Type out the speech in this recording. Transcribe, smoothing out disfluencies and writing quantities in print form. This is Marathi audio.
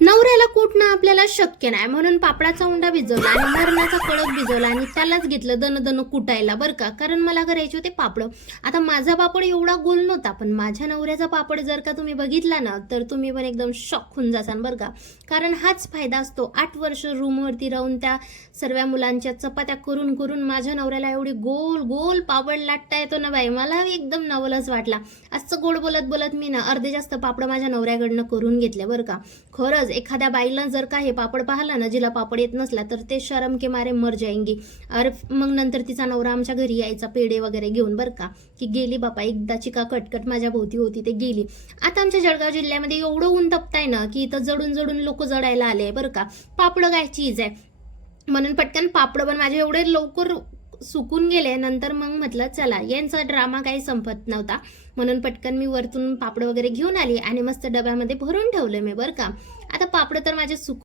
नवऱ्याला कुठणं आपल्याला शक्य नाही म्हणून पापडाचा उंडा भिजवला आणि मरणाचा कळप भिजवला आणि त्यालाच घेतलं दन दन कुटायला बरं का, कारण मला करायचे होते पापड. आता माझा पापड एवढा गोल नव्हता, पण माझ्या नवऱ्याचा पापड जर का तुम्ही बघितला ना तर तुम्ही पण एकदम शॉक होऊन जासान बरं का. कारण हाच फायदा असतो. 8 वर्ष रूमवरती राहून त्या सर्व मुलांच्या चपात्या करून करून माझ्या नवऱ्याला एवढी गोल गोल पापड लाटता येतो ना बाई, मला एकदम नवलच वाटला. असं गोड बोलत बोलत मी ना अर्धे जास्त पापड माझ्या नवऱ्याकडनं करून घेतले बरं का. खरंच एखाद्या बाईला जर का हे पापड पाहिलं ना, जिला पापड येत नसला तर ते शरम के मारे मर जाएंगी. अरे मग नंतर तिचा नवरा आमच्या घरी यायचा पेढे वगैरे घेऊन बरं का, की गेली बापा एकदाची का कटकट माझ्या भोवती होती ते गेली. आता आमच्या जळगाव जिल्ह्यामध्ये एवढं ऊन तपताय ना की इथं जडून जडून लोक जडायला आले बरं का. पापड काय चीज आहे म्हणून पटकन पापड पण माझे एवढे लवकर सुकून गेले. नंतर मग म्हटलं चला यांचा ड्रामा काही संपत नव्हता म्हणून पटकन मी वरतून पापड वगैरे घेऊन आली आणि मस्त डब्यामध्ये भरून ठेवले मी बरं का. आता पापड तर माझे सुक